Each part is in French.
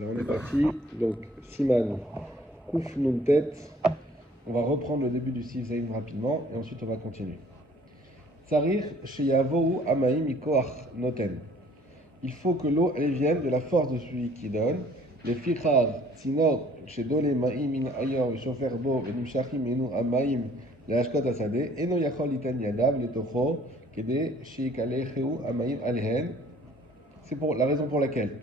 Alors on est parti, donc Siman, Kouf Nun Tet, on va reprendre le début du Siv Zaïm rapidement et ensuite on va continuer. Tsarir Sheyavohu Amaim Mikoach Noten. Il faut que l'eau elle vienne de la force de celui qui donne. Les Fichar, Tsinor, Shedole Maim Min Ayor, Shofer Bo, Venimshachim Enu Amaim, les Ashkot Asade, Eno Yachol Itan Yadav, les Tocho, Kede Sheikalechu Amaim Alehen. C'est pour la raison pour laquelle,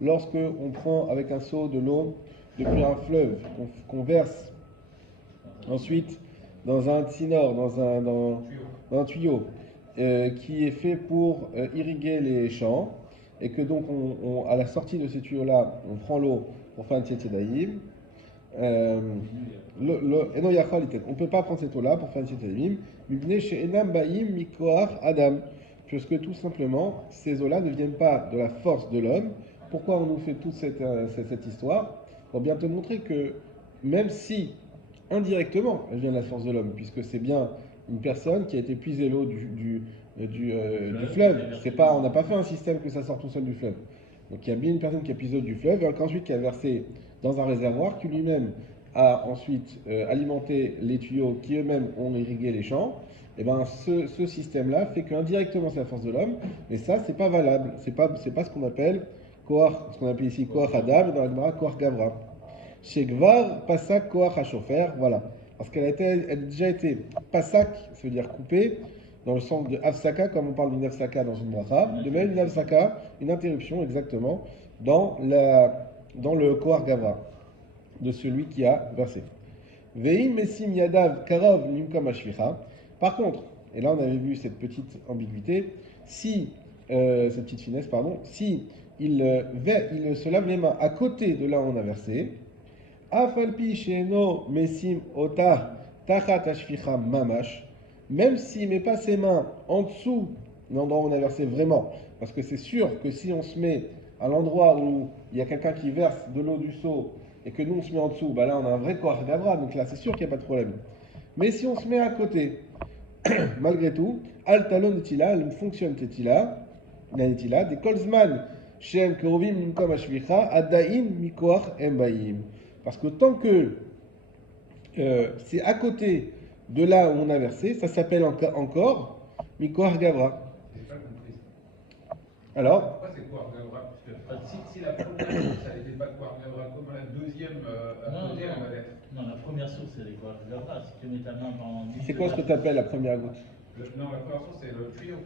lorsque on prend avec un seau de l'eau depuis un fleuve, qu'on verse ensuite dans un tsinor, dans un tuyau qui est fait pour irriguer les champs, et que donc à la sortie de ces tuyaux-là, on prend l'eau pour faire un tietedaïm. On ne peut pas prendre cette eau-là pour faire un tietedaïm, Adam, puisque tout simplement, ces eaux-là ne viennent pas de la force de l'homme. Pourquoi on nous fait toute cette histoire? Pour bien te montrer que même si indirectement elle vient de la force de l'homme, puisque c'est bien une personne qui a été puiser l'eau du fleuve. C'est pas, on n'a pas fait un système que ça sort tout seul du fleuve. Donc il y a bien une personne qui a puisé l'eau du fleuve et ensuite qui a versé dans un réservoir qui lui-même a ensuite alimenté les tuyaux qui eux-mêmes ont irrigué les champs. Et ben ce système-là fait qu'indirectement c'est la force de l'homme, mais ça c'est pas valable. C'est pas ce qu'on appelle Koach, ce qu'on appelle ici Koach Adam et dans la Gemara Koach Gavra. Chez Gvar, Pasak, Koach HaShofer, voilà. Parce elle a déjà été Pasak, ça veut dire coupée, dans le sens de Afsaka, comme on parle d'une Afsaka dans une bracha. De même, une Afsaka, une interruption exactement, dans le Koach Gavra, de celui qui a versé. Veim Mesim Yadav Karov Nimkom Ashvicha. Par contre, et là on avait vu cette petite ambiguïté, cette petite finesse, pardon, si il se lave les mains à côté de là où on a versé, Afalpi Sheno Mesim Ota Tachat Ashficha Mamash, même s'il ne met pas ses mains en dessous de l'endroit où on a versé vraiment, parce que c'est sûr que si on se met à l'endroit où il y a quelqu'un qui verse de l'eau du seau et que nous on se met en dessous, bah là on a un vrai Koach Gavra, donc là c'est sûr qu'il n'y a pas de problème. Mais si on se met à côté, malgré tout, Al Talon Netila, elle fonctionne Tetila, Netila, des Kolzman, Shem Kerovim Minkom Ashvicha, Adaim Mikoach Embaim. Parce que tant que c'est à côté de là où on a versé, ça s'appelle encore Mikoach Gavra. J'ai pas compris. Alors Pourquoi c'est Koach Gavra? Parce que si la première source elle n'était pas Koach Gavra, comment la deuxième à côté elle va l'être? Non, la première source c'est les Koach Gavra. Si tu mets ta main pendant 10 c'est quoi ce que tu appelles la première goutte? Non, la première source c'est le tuyau.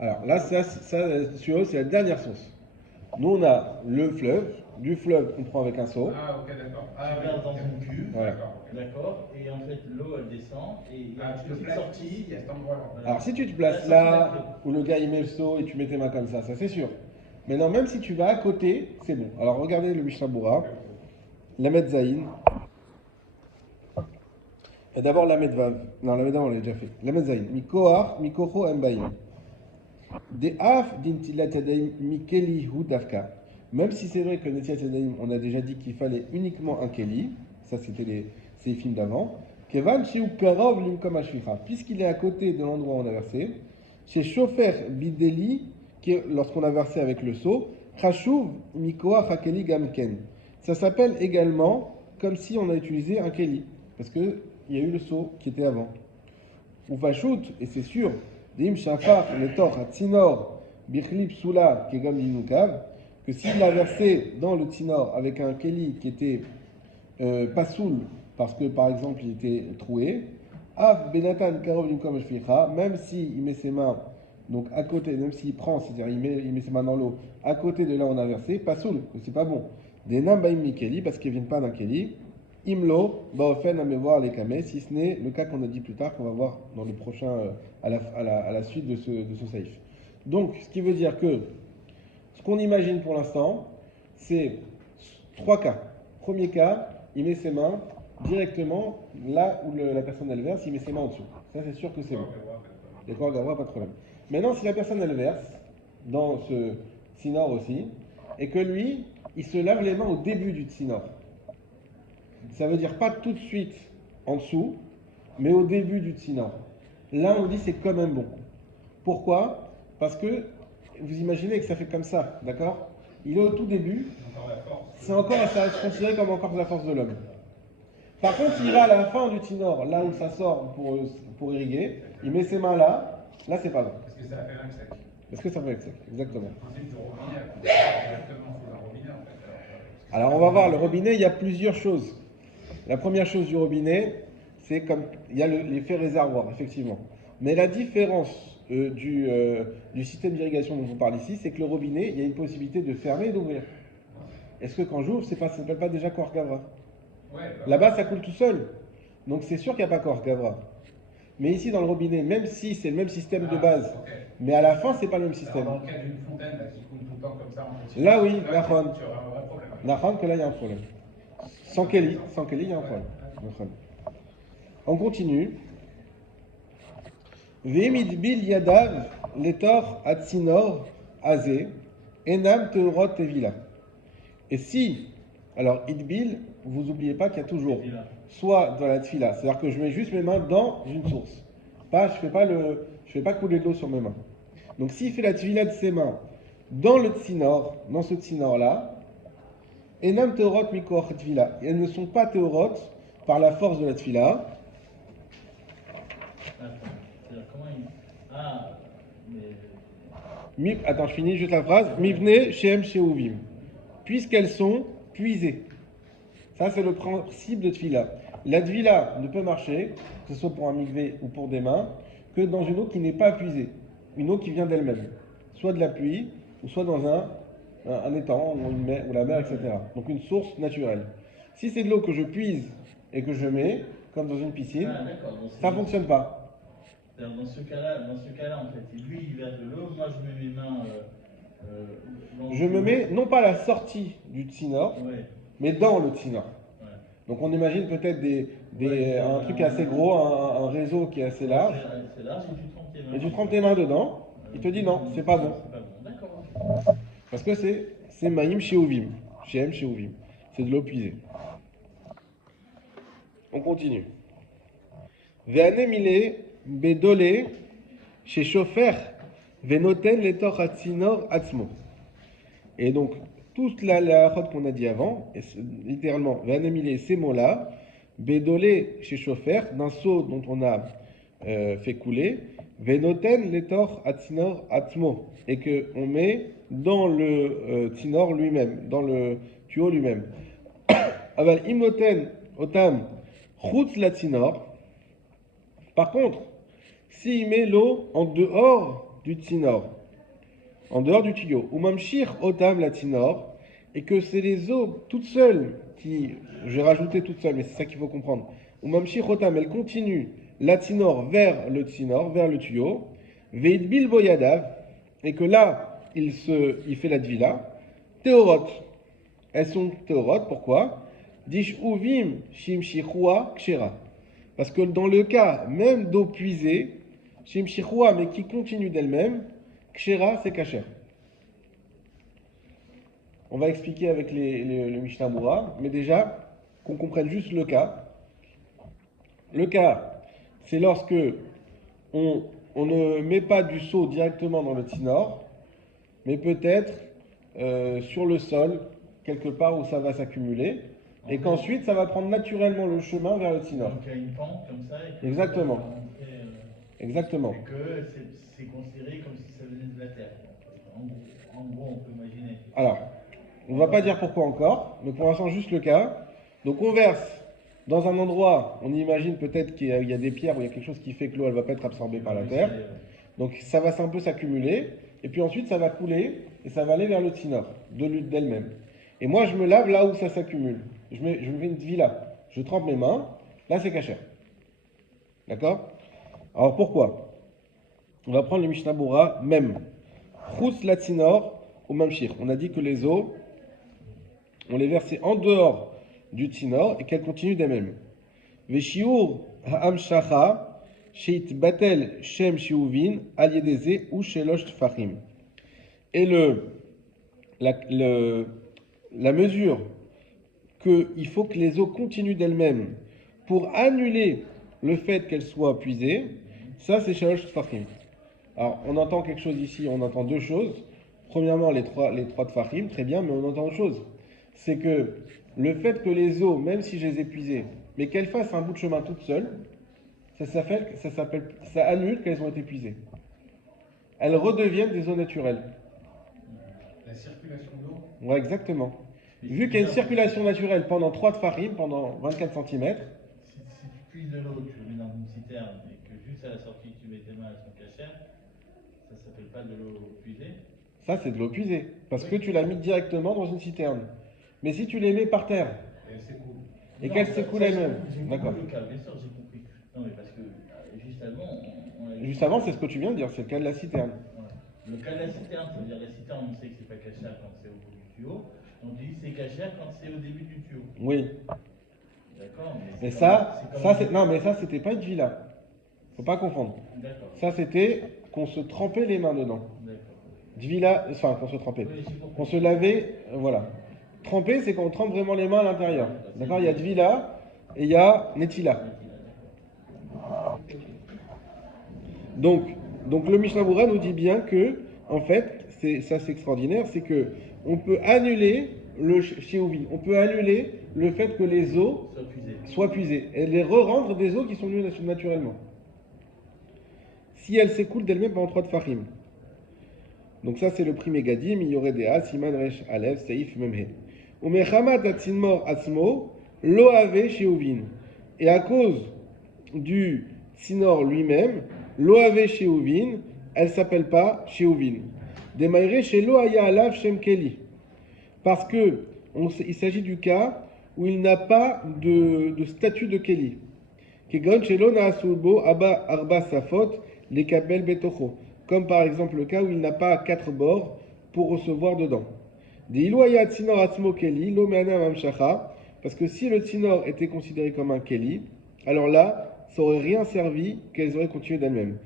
Alors là, le tuyau, c'est la dernière source. Nous, on a le fleuve. Du fleuve, on prend avec un seau. Ah, ok, d'accord. Tu verses dans une cuve, Voilà. d'accord, et en fait l'eau elle descend et il y a Tu te une places sortie. ici, il y a cet endroit-là. Voilà. Alors si tu te places là, où le gars il met le seau et tu mets tes mains comme ça c'est sûr. Mais non, même si tu vas à côté, c'est bon. Alors regardez le Mishnah Bura, la Metzaïn. Et d'abord la Medvav. Non, la Medvav on l'a déjà fait. La Metzaïn. Mikoach, Mikocho Embaïm. De Af d'Intilat Yadaim Mikeli Hudavka. Même si c'est vrai que Netilat Yadaim, on a déjà dit qu'il fallait uniquement un Keli, ça c'était ces films d'avant. Kevan Shiu Karov Limkom Ashvicha, puisqu'il est à côté de l'endroit où on a versé, chez Shofer Bideli, lorsqu'on a versé avec le seau, Chashuv Mikoach Hakeli Gamken. Ça s'appelle également comme si on a utilisé un Keli, parce qu'il y a eu le seau qui était avant. Ou Vachout, et c'est sûr, Dim Shafar, le Tor, Tsinor, Bichlip Sula, Kegam Linukav, que s'il a versé dans le Tsinor avec un Keli qui était pas soul, parce que par exemple il était troué, Av Benatan Karov Limkom Shficha, même s'il met ses mains donc à côté, même s'il prend, c'est-à-dire il met ses mains dans l'eau, à côté de là où on a versé, pas soul, c'est pas bon. Des Nambaim Mikeli, parce qu'ils ne viennent pas d'un Keli. Imlo, Baofen Amevoir les Kameh, si ce n'est le cas qu'on a dit plus tard, qu'on va voir dans le prochain, à la suite de ce saïf. Donc, ce qui veut dire que ce qu'on imagine pour l'instant, c'est 3 cas. Premier cas, il met ses mains directement là où la personne elle verse, il met ses mains en dessous. Ça, c'est sûr que c'est bon. Les Koach Gavra, pas de problème. Maintenant, si la personne elle verse dans ce tsinor aussi, et que lui, il se lave les mains au début du tsinor. Ça veut dire pas tout de suite en dessous, mais au début du tsinor. Là, on dit c'est quand même bon. Pourquoi? Parce que vous imaginez que ça fait comme ça, d'accord? Il est au tout début, c'est encore, ça reste considéré comme encore de la force de l'homme. Par contre, s'il va à la fin du tinor, là où ça sort pour irriguer, il met ses mains là, là c'est pas bon. Parce que ça a fait un sec. Parce que ça fait sec, exactement. Le principe du robinet, directement sous un robinet en fait. Alors on va voir, le robinet, il y a plusieurs choses. La première chose du robinet, c'est comme, il y a l'effet réservoir, effectivement. Mais la différence du système d'irrigation dont on parle ici, c'est que le robinet, il y a une possibilité de fermer et d'ouvrir. Est-ce que quand j'ouvre, ça s'appelle pas déjà Koar Gavra? Ouais, Là-bas, ça coule tout seul. Donc c'est sûr qu'il n'y a pas Koar Gavra. Mais ici, dans le robinet, même si c'est le même système de base, ok. mais à la fin, c'est pas le même Alors, système. dans le cas d'une fontaine là, qui coule tout le temps comme ça en continu, Là, oui, là, Nahon. tu auras un vrai problème. Nahon, que là, il y a un problème. Sans Kelly, il y a un problème. Nahon. On continue. Ve'midbil yadav letor atsinor azé enam teorot tevila. Et si, alors idbil, vous n'oubliez pas qu'il y a toujours soit dans la tfila, c'est-à-dire que je mets juste mes mains dans une source. Pas, je fais pas couler de l'eau sur mes mains. Donc s'il fait la tfila de ses mains dans le tsinor, dans ce tsinor là, enam teorot mikoach tfila, elles ne sont pas teorot par la force de la tfila. Attends, je finis juste la phrase. Mivne shem sheuvim. Puisqu'elles sont puisées. Ça, c'est le principe de Tfila. La Tvila ne peut marcher, que ce soit pour un mikvé ou pour des mains, que dans une eau qui n'est pas puisée. Une eau qui vient d'elle-même. Soit de la pluie, ou soit dans un étang, ou la mer, etc. Donc une source naturelle. Si c'est de l'eau que je puise et que je mets, comme dans une piscine, ça ne fonctionne pas. Dans ce cas-là, en fait, lui, il verse de l'eau, moi, je mets mes mains je me mets, non pas à la sortie du tsinor, mais dans le tsinor. Ouais. Donc on imagine peut-être un truc assez gros, un réseau qui est assez large. C'est large et tu trempes tes mains dedans. Il te dit non, c'est pas bon. D'accord. Parce que c'est maïm sheuvim. Shem sheuvim. C'est de l'eau puisée. On continue. Ve'ane mile bedole chez chofer venoten letor atzinor atzmo. Et donc, toute la route qu'on a dit avant, littéralement, Vanamile, ces mots-là, Bédolé chez Chofer, d'un seau dont on a fait couler, Venoten letor atzinor atmo, et qu'on met dans le tinor lui-même, dans le tuyau lui-même. Aval imnoten otam chutz la tinor. Par contre, s'il met l'eau en dehors du tinor, en dehors du tuyau, ou mamshir otam la tinor, et que c'est les eaux toutes seules qui, je vais rajouter toutes seules, mais c'est ça qu'il faut comprendre, ou mamshir otam, elle continue la tinor vers le tuyau, veidbil boyadav, et que là, il fait la dvila, théorot, elles sont théorot, pourquoi? Dish uvim shimshirua kshera, parce que dans le cas même d'eau puisée, shimshirua, mais qui continue d'elle-même, Kshera, c'est kasher. On va expliquer avec le Mishnah Moura, mais déjà, qu'on comprenne juste le cas. Le cas, c'est lorsque on ne met pas du seau directement dans le tinor, mais peut-être sur le sol, quelque part où ça va s'accumuler, et qu'ensuite ça va prendre naturellement le chemin vers le tinor. Donc il y a une pente comme ça. Exactement. Exactement. Et que c'est considéré comme si ça venait de la terre. En gros, on peut imaginer. Alors, on ne va pas dire pourquoi encore, mais pour l'instant, juste le cas. Donc, on verse dans un endroit, on imagine peut-être qu'il y a des pierres ou il y a quelque chose qui fait que l'eau, elle ne va pas être absorbée par la terre. Donc, ça va un peu s'accumuler. Et puis ensuite, ça va couler et ça va aller vers le tinor, d'elle-même. Et moi, je me lave là où ça s'accumule. Je me fais une villa. Je trempe mes mains. Là, c'est kasher. D'accord? Alors pourquoi? On va prendre le Mishnah Bora même. Chous la tinor au mamshir. On a dit que les eaux, on les versait en dehors du tinor et qu'elles continuent d'elles-mêmes. Veshiur ha'amshacha sheit batel shem shiuvin al yedeze ou shelosh tfachim. Et la mesure qu'il faut que les eaux continuent d'elles-mêmes pour annuler le fait qu'elles soient puisées, ça c'est shalosh tfachim. Alors on entend quelque chose ici, on entend deux choses. Premièrement les trois tfachim, très bien, mais on entend autre chose. c'est que le fait que les eaux, même si je les ai puisées, mais qu'elles fassent un bout de chemin toutes seules, ça annule qu'elles ont été puisées. Elles redeviennent des eaux naturelles. La circulation d'eau. Ouais, exactement. Mais Vu qu'il y a une circulation naturelle pendant 3 tfarim, pendant 24 cm, si tu puises de l'eau, tu le mets dans une citerne et que juste à la sortie tu mets tes mains à son cachère, ça s'appelle pas de l'eau puisée. ça c'est de l'eau puisée. Parce que Oui. tu l'as mis directement dans une citerne. Mais si tu les mets par terre, Et c'est cool. et Non, qu'elles ça, s'écoulent ça, elles-mêmes. j'ai compris D'accord. le cas, bien sûr, j'ai compris. Non, mais parce que juste avant, on a dit- Juste avant, c'est ce que tu viens de dire, c'est le cas de la citerne. Voilà. Le cas de la citerne, ça veut dire la citerne, on sait que c'est pas cachère quand c'est au bout du tuyau. On dit c'est cachère quand c'est au début du tuyau. Oui. D'accord, Mais c'est ça, comme- ça c'est, non, mais ça c'était pas une villa. Faut pas confondre. D'accord, Ça c'était qu'on se trempait les mains dedans. d'accord. Dvila, enfin qu'on se trempait. Oui, j'ai compris. Qu'on se lavait, voilà. Tremper, c'est qu'on trempe vraiment les mains à l'intérieur. D'accord. Il y a Dvila et il y a Netila. Donc le Mishnah Berurah nous dit bien que, en fait, c'est extraordinaire, c'est que on peut annuler le Sheouvin, on peut annuler le fait que les eaux Soit puisé. soient puisées et les re-rendre des eaux qui sont venues naturellement. Si elles s'écoulent d'elles-mêmes pendant 3 tfachim. Donc ça c'est le premier gadim, il y aurait des as, siman resh alev, seif memhe. Umechamat atzinmor atzmo, lo ave sheouvin. Et à cause du tzinor lui-même, lo ave sheouvin, elle s'appelle pas sheouvin. Demaire shelo aya alav shem keli. Parce que il s'agit du cas où il n'a pas de statut de keli. Kegon shelo naasulbo aba arba safot lekabel betocho. Comme par exemple le cas où il n'a pas 4 bords pour recevoir dedans. Parce que si le tsinor était considéré comme un keli, alors là, ça aurait rien servi qu'elles auraient continué d'elles-mêmes.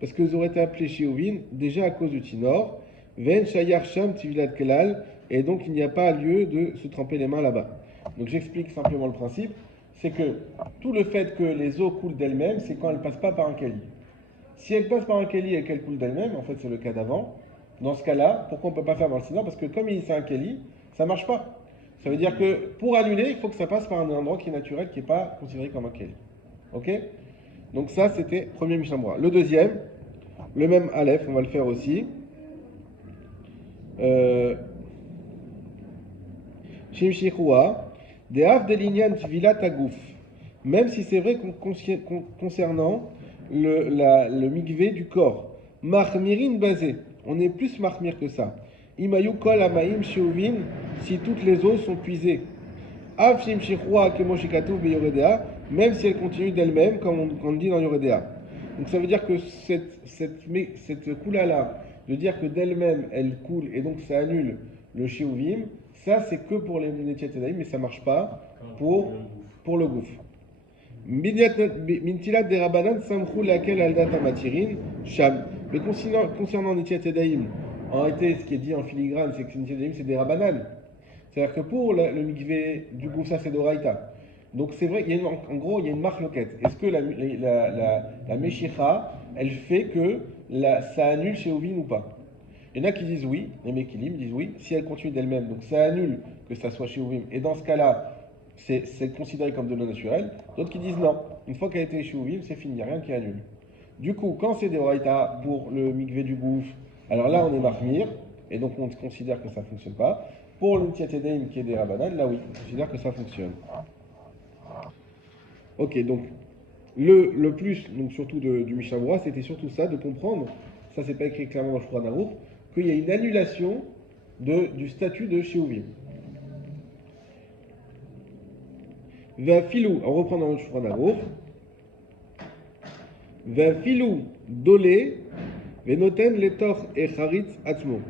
Parce qu'elles auraient été appelées shiovin déjà à cause du tsinor. Et donc il n'y a pas lieu de se tremper les mains là-bas. Donc j'explique simplement le principe. C'est que tout le fait que les eaux coulent d'elles-mêmes, c'est quand elles ne passent pas par un keli. Si elles passent par un keli et qu'elles coulent d'elles-mêmes, en fait c'est le cas d'avant, dans ce cas-là, pourquoi on ne peut pas faire dans le sinor? Parce que comme c'est un keli, ça ne marche pas. Ça veut dire que pour annuler, il faut que ça passe par un endroit qui est naturel, qui n'est pas considéré comme un keli. Ok? Donc ça c'était premier Mishnah Berurah. Le deuxième, le même Aleph, on va le faire aussi. Shimshihua. Des haf de linyan tvila tagouf. Même si c'est vrai concernant le mikvé du corps. Mahmirin basé. On est plus mahmir que ça. Imayu kol amaim sheuvin, si toutes les eaux sont puisées. Av shimshihua kemoshikatu beyoredea, même si elles continuent d'elles-mêmes, comme on dit dans Yoredea. Donc ça veut dire que cette coula-là, de dire que d'elle-même elle coule et donc ça annule le sheuvim, ça c'est que pour les Netiat Yadayim, mais ça ne marche pas pour le gouffre. Mintilat des Rabanan samchou laquelle aldata matirin sham. Mais concernant Netiat Yadayim, en réalité ce qui est dit en filigrane, c'est que Netiat Yadayim c'est des Rabanan. C'est-à-dire que pour le mikvé du gouffre, ça c'est d'Oraïta. Donc c'est vrai, en gros il y a une marque loquette. Est-ce que la Meshicha, elle fait que ça annule chez Ovin ou pas? Il y en a qui disent oui, les Mekilim disent oui, si elle continue d'elle-même, donc ça annule que ça soit chez Ovim. Et dans ce cas-là, c'est considéré comme de l'eau naturelle. D'autres qui disent non, une fois qu'elle a été chez Ovim, c'est fini, il n'y a rien qui annule. Du coup, quand c'est des Oraïta pour le mikvé du gouffre, alors là on est mahmir, et donc on considère que ça ne fonctionne pas. Pour le Netiat Yadayim qui est des Rabanan, là oui, on considère que ça fonctionne. Ok, donc le plus, donc surtout du Mishnah Berurah, c'était surtout ça, de comprendre, ça c'est pas écrit clairement dans le Shulchan Aruch, qu'il y a une annulation du statut de Sheouvim. Vafilou, on reprend dans le Shulchan Aruch, Vafilou dolé, venoten letor et charitz atmo.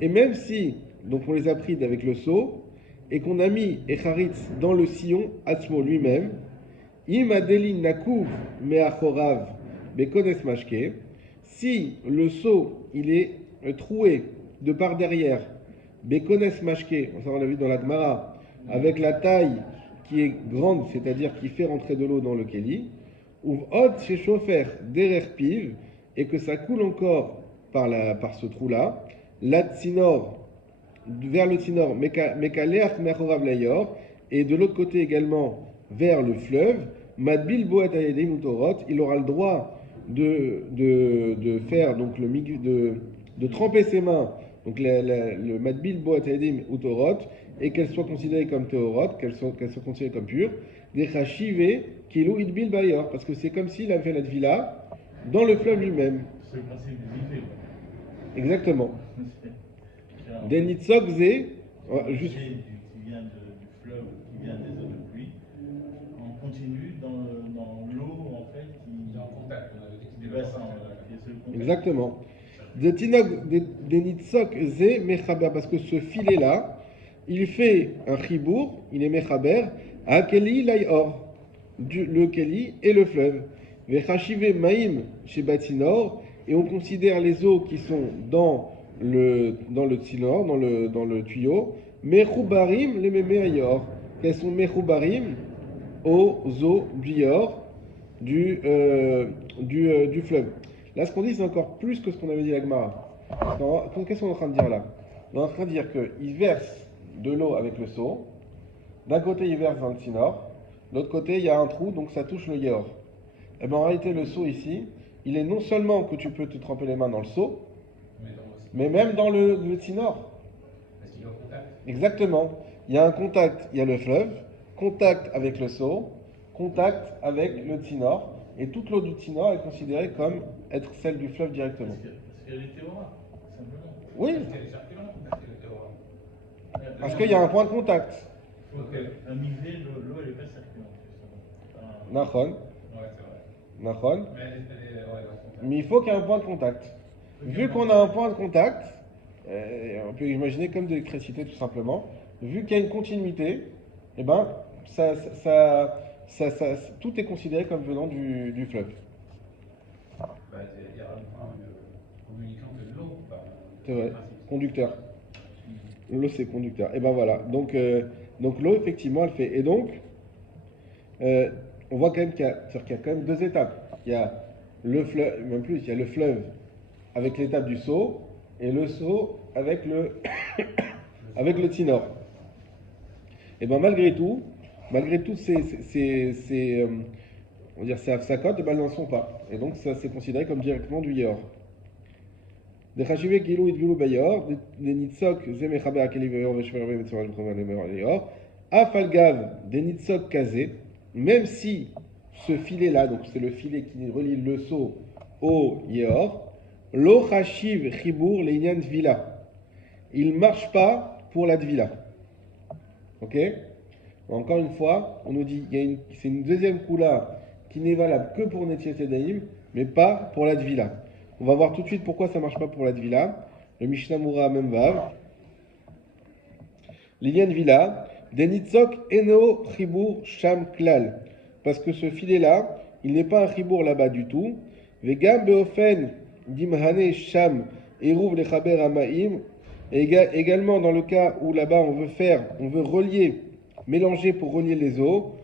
Et même si, donc on les a pris avec le seau, et qu'on a mis echaritz dans le sillon atmo lui-même, im adelin nakuv meachorav bekones mashke, si le seau il est troué de par derrière, bekones mashke, on l'a vu dans la Gemara, avec la taille qui est grande, c'est-à-dire qui fait rentrer de l'eau dans le keli, ou od chez chofer derer piv, et que ça coule encore par ce trou-là, la tsinor, vers le Tsinor, Mekaleach Mechorav Layor, et de l'autre côté également vers le fleuve, Madbil Boat Ayedim Utorot, il aura le droit de faire donc de tremper ses mains, donc le Madbil Boat Ayedim Utorot, et qu'elles soient considérées comme Teorot, qu'elles soient considérées comme pures, des Chachive Kilo Idbil Bayor, parce que c'est comme s'il avait fait la Tvila dans le fleuve lui-même. C'est le principe du mikvé. Exactement. C'est Des Nitzok Zé, juste. Qui vient du fleuve, qui vient des eaux de pluie, on continue dans l'eau en fait Il est en contact, on avait dit du qu'il était bassin. en Qui est sur le contact. Exactement. Des Tinok, des Nitzok Zé Mechaber, parce que ce filet-là, il fait un chibour, il est Mechaber, à Keli Layor, le Keli et le fleuve. Vechachive Maïm chez Batinor, et on considère les eaux qui sont dans le Tsinor, dans le tuyau, Mechoubarim les Memeayor. Qu'elles sont Mechoubarim aux eaux Bior du fleuve. Là, ce qu'on dit, c'est encore plus que ce qu'on avait dit à Gemara. Qu'est-ce qu'on est en train de dire là? On est en train de dire qu'il verse de l'eau avec le seau. D'un côté, il verse dans le Tsinor. De l'autre côté, il y a un trou, donc ça touche le Yeor. Et bien en réalité, le seau ici, il est non seulement que tu peux te tremper les mains dans le seau, mais même dans le Tsinor. Parce qu'il est en contact. Exactement. Il y a un contact, il y a le fleuve, contact avec le seau, contact avec le Tsinor, et toute l'eau du Tsinor est considérée comme être celle du fleuve directement. Parce qu'elle est théora, simplement. Oui, Parce qu'elle est circulante, parce qu'elle est théorème. parce qu'il y a un point de contact. Ok. Un mikvé, l'eau elle est pas circulante justement. Nachon, Ouais, c'est vrai. nachon. Mais elle est ouais, dans son Mais il faut qu'il y ait un point de contact. Vu qu'on a un point de contact, on peut imaginer comme de l'électricité tout simplement, vu qu'il y a une continuité, eh ben, tout est considéré comme venant du fleuve. Bah, il y a un point communiquant que l'eau. C'est vrai, conducteur. L'eau c'est conducteur. Et ben voilà, donc l'eau effectivement elle fait. Et donc, on voit quand même qu'il y a quand même deux étapes. Il y a le fleuve, même plus, il y a le fleuve avec l'étape du seau et le seau avec avec le Tsinor. Et ben malgré tout on va dire ces Hafsakot, et ben elles n'en sont pas. Et donc ça c'est considéré comme directement du Yor. Des Chachivé Kilou Idvilou Bayor, des Nitzok Zemechabe Akeli Bayor, Veshverbe Metzoraj Bchoman Le Yor, Afalgav, des Nitzok Kazé, même si ce filet-là, donc c'est le filet qui relie le seau au Yor, Lo Chachiv Chibour Leinyan Tvila. Il ne marche pas pour la Tvila. Ok? Encore une fois, on nous dit c'est une deuxième coula qui n'est valable que pour Netiet Daim, mais pas pour la Tvila. On va voir tout de suite pourquoi ça ne marche pas pour la Tvila. Le Mishnah Moura Memvav. Lilian Vila, Denitzok Eno Chibour Sham Klal. Parce que ce filet-là, il n'est pas un chibour là-bas du tout. Vegam Beofen Dimhane Sham Eruv Lechaber Amaim. Également dans le cas où là-bas on veut relier, mélanger pour relier les eaux.